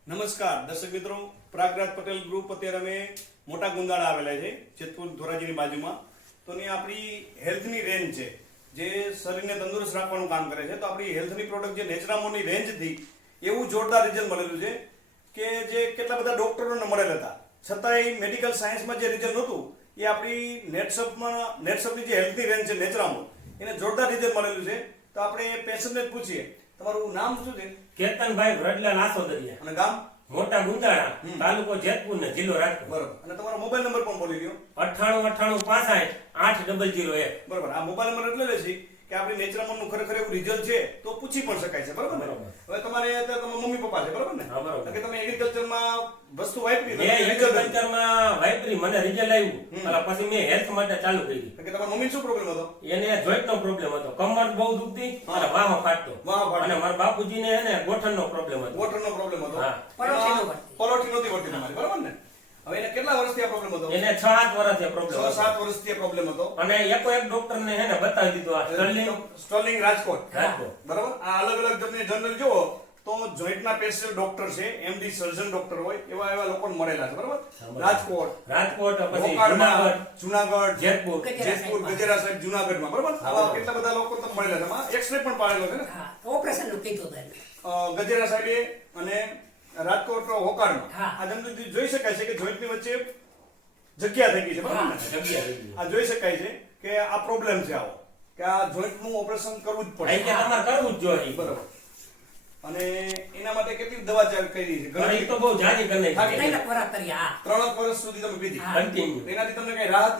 નમસ્કાર દર્શક મિત્રો, પ્રાગરાજ પટેલ ગ્રુપ અત્યારે અમે મોટા ગુંદાળા આવેલા છે જેતપુર ધોરાજીની બાજુમાં. તો ને આપણી હેલ્થની રેન્જ છે જે શરીરને તંદુરસ્ત રાખવાનું કામ કરે છે. તો આપણી હેલ્થની પ્રોડક્ટ જે નેચરામોની રેન્જથી એવું જોરદાર રિઝલ્ટ મળેલું છે કે જે કેટલા બધા ડોક્ટરોને મળેલ હતા છતાંય મેડિકલ સાયન્સમાં જે રિઝલ્ટ નહોતું એ આપણી નેટસપની જે હેલ્થની રેન્જ છે નેચરામોલ એને જોરદાર રિઝલ્ટ મળેલું છે. તો આપણે પેશન્ટને જ પૂછીએ, તમારું નામ શું છે? કેતનભાઈ વ્રજલાલ આસોદરિયા, અને ગામ? મોટા ગુંદાળા, તાલુકો જેતપુર ને જિલ્લો રાજકોટ. બરોબર. અને તમારો મોબાઈલ નંબર પણ બોલી લ્યો. 98 98 65 80001. બરોબર. આ મોબાઈલ નંબર એટલે લે છે કે આપણે નેચરામોલનું ખરેખર એવું રિઝલ્ટ છે તો પૂછી પણ શકાય છે. બરોબર ને? હવે તમારે અત્યારે તમારા મમ્મી પપ્પા છે, બરોબર ને? હા, બરોબર. કે તમે એગ્રીકલ્ચરમાં વસ્તુ વાપરી મેં એગ્રીકલ્ચરમાં વાપરી, મને રિઝલ્ટ આવ્યું. પછી મેં હેલ્થ માટે ચાલુ કરી. કે તમારા મમ્મીને શું પ્રોબ્લેમ હતો? એને જોઈન્ટનો પ્રોબ્લેમ હતો, કમર બહુ દુખતી અને વાહો ફાટતો. અને મારા બાપુજીને એને ગોઠણનો પ્રોબ્લેમ હતો. ગોઠણનો પ્રોબ્લેમ હતો. હા. પલોઠી નહોતી પડતી તમારી, બરોબર ને? હવે એને કેટલા વર્ષથી આ પ્રોબ્લેમ હતો? એને 6-7 વર્ષથી પ્રોબ્લેમ 6-7 વર્ષથી આ પ્રોબ્લેમ હતો. અને એક ડોક્ટર ને એને બતાવી દીધું, આ સ્ટર્લિંગ રાજકોટ. રાજકોટ. બરોબર. આ અલગ અલગ તમને જનરલ જુઓ તો જોઈન્ટના સ્પેશિયલ ડોક્ટર છે, એમડી સર્જન ડોક્ટર હોય એવા લોકો મળેલા છે. બરોબર. રાજકોટ પછી જુનાગઢ, જેતપુર, ગજેરા સાહેબ જુનાગઢમાં. બરોબર. આવા કેટલા બધા લોકો તમને મળેલા છે. આમાં એક્સરે પણ પાડેલો છે ને? ઓપરેશન નું કીધું હતું ગજેરા સાહેબે અને રાજકોટ હોકાળમાં. આ જનરલી જોઈ શકાય છે કે જોઈન્ટની વચ્ચે જગ્યા થઈ ગઈ છે. બરાબર ને? આ જોઈ શકાય છે કે આ પ્રોબ્લેમ છે આવો કે આ જોઈન્ટનું ઓપરેશન કરવું જ પડે. તમારે કરવું જ જોઈએ. બરાબર. અને એના માટે કેટલી દવા ચાલુ કરી છે? ઘણી તો બહુ જાજી કરી નાખી. 3 વર્ષ સુધી તમે પીધી. કન્ટિન્યુ. એનાથી તમને કઈ રાહત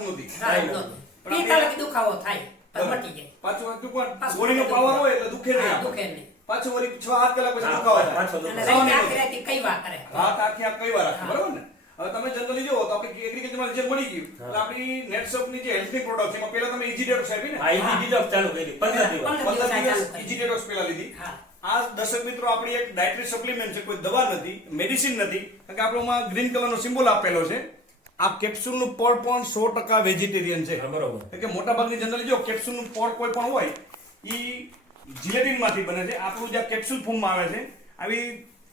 નહોતી. દુખાવો થાય પણ મટી જાય. પાછું બોડીનો પાવર હોય એટલે દુખે નહીં. દુખે નહીં. પાછું વળી 6-7 કલાક પછી દુખાવો થાય. અને રાત આખી કઈ વાર કરે. રાત આખી કઈ વાર રાખે. બરાબર ને? હવે તમે જનરલી જો તો આપણે એગ્રીકલ્ચરમાં રિઝલ્ટ મળી ગયું એટલે આપણી નેટસપની જે હેલ્થની પ્રોડક્ટ છે એમાં પહેલા તમે ઇઝી ડેટોક્સ આપી ને? હા, ઇઝી ડેટોક્સ ચાલુ કરી 15 દિવસ ઇઝી ડેટોક્સ પહેલા લીધી. આ દર્શક મિત્રો આપણી એક ડાયટરી સપ્લિમેન્ટ છે, કોઈ દવા નથી, મેડિસિન નથી. કારણ કે આપણોમાં ગ્રીન કલરનો સિમ્બોલ આપેલો છે. આ કેપ્સ્યુલનું પળ પણ 100% વેજીટેરિયન છે. બરોબર. કે મોટા ભાગની જનરલી જો કેપ્સ્યુલનું પળ કોઈ પણ હોય ઈ જીલેટિનમાંથી બને છે. આપણું જે કેપ્સ્યુલ ફોર્મમાં આવે છે આવી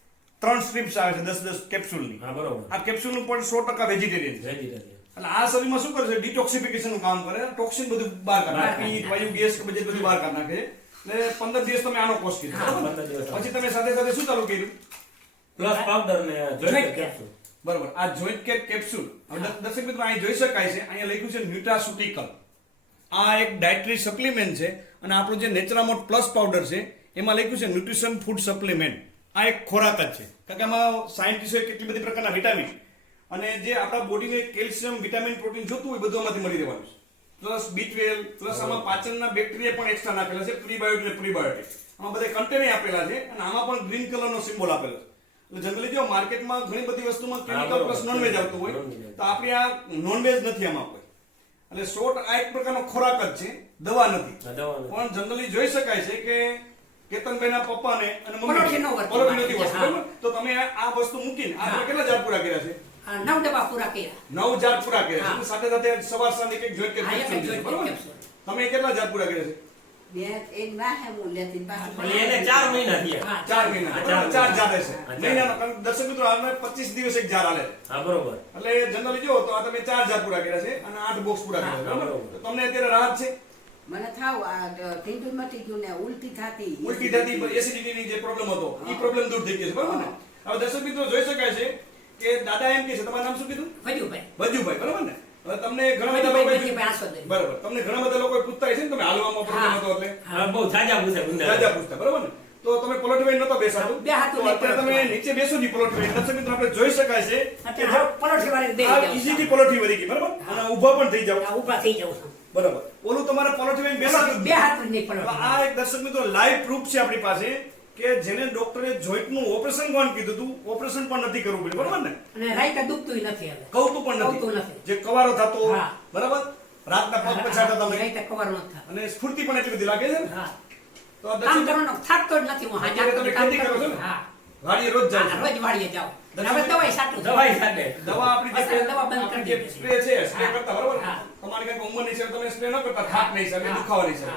3 સ્ટ્રીપ્સ આવે છે 10-10 કેપ્સ્યુલની. હા, બરોબર. આ કેપ્સ્યુલનું પણ 100% વેજીટેરિયન છે. એટલે આ શરીરમાં શું કરે છે? ડિટોક્સિફિકેશનનું કામ કરે, ટોક્સિન બધું બહાર કાઢે, પિત્ત, વાયુ, ગેસ બધું બહાર કાઢી નાખે. એટલે 15 દિવસ તમે આનો કોર્સ કર્યો. પછી તમે સાથે સાથે શું ચાલુ કર્યું? પ્લસ પાવડર ને જોઈન્ટ કેપ્સ્યુલ. બરોબર. આ જોઈન્ટ કેર કેપ્સ્યુલ દર્શક મિત્રો અહીં જોઈ શકાય છે. અહીંયા લખ્યું છે ન્યુટ્રાસ્યુટિકલ. આ એક ડાયટરી સપ્લિમેન્ટ છે. અને આપણું જે નેચરામોટ પ્લસ પાવડર છે એમાં લખ્યું છે ન્યુટ્રિશન ફૂડ સપ્લિમેન્ટ. આ એક ખોરાક જ છે. કારણ કે આમાં સાયન્ટિસ્ટોએ કેટલી બધી પ્રકારના વિટામિન અને જે આપણા બોડીને કેલ્શિયમ, વિટામિન, પ્રોટીન જોતું હોય બધું આમાંથી મળી રહેવાનું છે. પ્લસ B12 પ્લસ આમાં પાચનના બેક્ટેરિયા પણ એક્સ્ટ્રા નાખેલા છે, પ્રીબાયોટિક અને પ્રીબાયોટિક. આમાં બધા કન્ટેન્ટ આપેલા છે અને આમાં પણ ગ્રીન કલરનો સિમ્બોલ આપેલો છે. એટલે જનરલી જો માર્કેટમાં ઘણી બધી વસ્તુમાં કેમિકલ પ્લસ નોનવેજ આવતું હોય તો આપણે આ નોનવેજ નથી આમાં કોઈ. એટલે શોર્ટ આ એક પ્રકારનો ખોરાક જ છે, દવા નથી. પણ જનરલી જોઈ શકાય છે કે કેતનભાઈના પપ્પાને અને મમ્મી પલોઠી નથી વસ્તુ. બરાબર. તો તમે આ વસ્તુ મૂકીને આપણે કેટલા જાર પૂરા કર્યા છે? 9 ડબ્બા પૂરા કર્યા. 9 જાર પૂરા કર્યા છે. સાથે સાથે સવાર સાંજ એક જોઈન્ટ કે બરાબર. તમે કેટલા જાર પૂરા કર્યા છે? એક ના હે મૂલ્યથી પાછું એને 4 મહિના થયા. 4 મહિના. 4 જાર છે. મહિનાનો દર્શક મિત્રો આને 25 દિવસ એક જાર આલે. હા, બરોબર. એટલે જનરલી જો તો આ તમે 4 જાર પૂરા કર્યા છે અને 8 બોક્સ પૂરા કર્યા છે. બરાબર. તો તમને અત્યારે રાહત છે? મને થાવ આ ઢીંડું મટી ગયું ને ઉલટી થતી એસિડિટી ની જે પ્રોબ્લેમ હતો એ પ્રોબ્લેમ દૂર થઈ ગયો છે. બરાબર ને? હવે દર્શક મિત્રો જોઈ શકાય છે કે દાદા એમ કે છે, તમારું નામ શું કીધું? વજુભાઈ. બરાબર ને? હવે તમને ઘણા બધા લોકો બરાબર તમને ઘણા બધા લોકો પૂછતા હશે ને તમે હાલવામાં પ્રોબ્લેમ હતો એટલે હા, બહુ જાજા પૂછતા. બરાબર ને? તો તમે પલોઠી નતો બેસાતું. તો અત્યારે તમે નીચે બેસો ની પલોઠી. દર્શક મિત્રો આપણે જોઈ શકાય છે કે પલોઠી વાળી ઈઝીલી પલોઠી વળી ગઈ. બરાબર. અને ઊભા પણ થઈ જાવ. ઊભા થઈ જાવ. બરાબર. ઓલું તમારે પલોઠી વાળી બેસાતું બે હાથ નહીં પલોઠી. આ એક દર્શક મિત્રો લાઈવ પ્રૂફ છે આપણી પાસે કે જેને ડોક્ટરે જોઈન્ટનું ઓપરેશન કોણ કીધું હતું, ઓપરેશન પણ નથી કરવું પડ્યું. બરાબર ને? અને રાઈટ દુખતું નથી હવે. કવતું પણ નથી. જે કવારો થતો બરાબર રાતના પગ પછાડતા તમે રાઈટ કવર ન થાય. અને સ્ફૂર્તિ પણ એટલી બધી લાગે છે ને? હા. તો કામ કરવાનો થાકતો જ નથી. હું હાજર તમે ખેતી કરો છો ને? હા. વાડીએ રોજ જાવ છો? રોજ વાડીએ જાવ. હવે દવાઈ સાટું. દવાઈ સાથે દવા આપણી જે દવા બંધ કરી દીધી. સ્પ્રે છે સ્પ્રે કરતા. બરાબર. તમારી કઈ ઉંમર નહીં છે તમે સ્પ્રે ન કરતા, થાક નહીં છે, દુખાવા નહીં છે.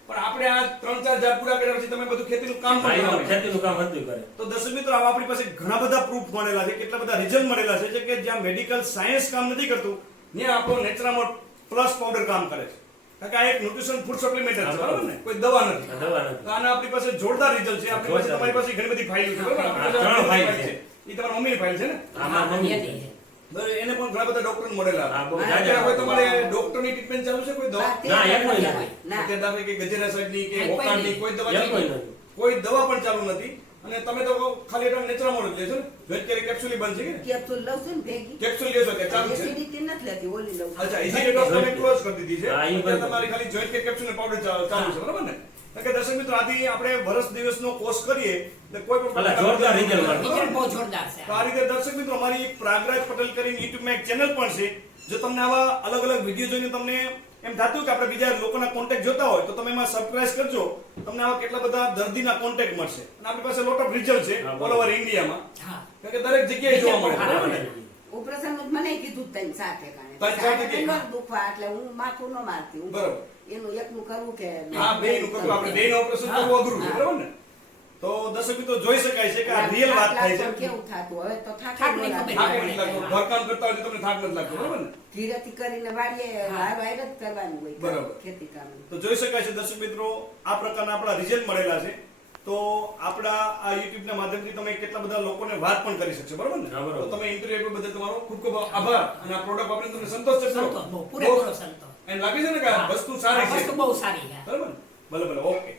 પણ આપણે આ 3-4 જાત પૂરા કર્યા પછી તમે બધું ખેતીનું કામ હા, પણ એ તો કરાવો. ખેતીનું કામ હતું કરે. તો દર્શક મિત્રો આવા આપણી પાસે ઘણા બધા પ્રૂફ મળેલા છે, કેટલા બધા રિઝલ્ટ મળેલા છે કે જ્યાં મેડિકલ સાયન્સ કામ નથી કરતું ત્યાં આપણો નેચરામોડ પ્લસ પાવડર કામ કરે છે. કારણ કે આ એક ન્યુટ્રિશન ફૂડ સપ્લિમેન્ટ છે, બરાબર ને, કોઈ દવા નથી. આ દવા નથી. તો આના આપણી પાસે જોરદાર રિઝલ્ટ છે. આપણી પાસે, તમારી પાસે ઘણી બધી ફાઇલ છે, બરાબર? આપણી પાસે 3 ફાઇલ છે. એ તમારા મમ્મીની ફાઇલ છે ને? આ મારા મમ્મી છે. એની છે. બરાબર, એને પણ ઘણા બધા ડોક્ટર મળેલા. હા, બહુ અત્યારે જાજા. કોઈ તમારે ડોક્ટરની ટ્રીટમેન્ટ ચાલુ છે, કોઈ દવા? ના, એમ કોઈ નથી. ના અત્યારે આપણે કે ગજેરા સાહેબની કે કોઈ ઓકાણની નહીં. કોઈ દવા એમ ચાલુ કોઈ નથી. નથી. કોઈ દવા પણ ચાલુ નથી. અને તમે તો ખાલી એટલે નેચરામોડ જ લેશો ને? વેટકેરી કેપ્સ્યુલ બંધ છે કે કેપ્સ્યુલ લઉં છું ને ભેગી કેપ્સ્યુલ લેશો કે ચાલુ છે? એસિડિટી નથી લેતી ઓલી લઉં છું. અચ્છા, ઇઝી ડોઝ તમે ક્લોઝ કરી દીધી છે. હા, એ અત્યારે બંધ. તમારી ખાલી જોઈન્ટ કે કેપ્સ્યુલ પાવડર ચાલુ છે, બરાબર ને? કારણ કે દર્શક મિત્રો, આથી આપણે વર્ષ દિવસનો કોર્સ કરીએ એટલે કોઈ પણ ભલા જોરદાર result મળે. રિઝલ્ટ બહુ જોરદાર છે. તો આ રીતે દર્શક મિત્રો, અમારી પ્રાગરાજ પટેલ કરીને યુટ્યુબમાં એક ચેનલ પણ છે. જો તમને આવા અલગ અલગ વિડીયો જોઈને તમને એમ થતું કે આપણે બીજા લોકોના કોન્ટેક્ટ જોતા હોય તો તમે એમાં સબસ્ક્રાઇબ કરજો. તમને આવા કેટલા બધા દર્દીના કોન્ટેક્ટ મળશે. અને આપણી પાસે લોટ ઓફ રિઝલ્ટ છે હા, ઓલ ઓવર ઇન્ડિયામાં. હા. કારણ કે દરેક જગ્યાએ જોવા મળે, હા, બરાબર ને? ઓપરેશનનું જ મને કીધું ત્રણ સાથે કારણે. ત્રણ સાથે સાથે કે? ન દુખવા એટલે હું માથું ન મારતી. હું બરાબર. એનું એકનું કરવું કે હા, બેયનું કરવું, આપણે બેયનું ઓપરેશન કરવું અઘરું છે, બરાબર ને? તો દર્શક મિત્રો, જોઈ શકાય છે કે આ રિયલ વાત થાય છે. કેવું થાતું હવે તો થાક થાક નહીં ન ખબર. થાક લાગે. નથી લાગતો. ઘરકામ કરતા હોય તો તમને થાક નથી લાગતો, બરાબર ને? ધીરેથી કરીને વાડીએ હા. વાયર જ કરવાનું હોય બરાબર. ખેતી કામ. તો જોઈ શકાય છે દર્શક મિત્રો, આ પ્રકારના આપણા રિઝલ્ટ મળેલા છે. તો આપણા આ યુટ્યુબના માધ્યમથી તમે કેટલા બધા લોકોને વાત પણ કરી શકશો, બરાબર ને? હા, બરાબર. તો તમે ઇન્ટરવ્યુ આપ્યા બદલ તમારો ખૂબ ખૂબ આભાર. અને આ પ્રોડક્ટ વાપરીને તમને સંતોષ છે ખરો? સંતોષ બહુ, પૂરેપૂરો સંતોષ. એમ લાગે છે ને કે આ હા. વસ્તુ સારી આ છે, વસ્તુ બહુ સારી છે. બરાબર ને? ભલે ભલે, ઓકે.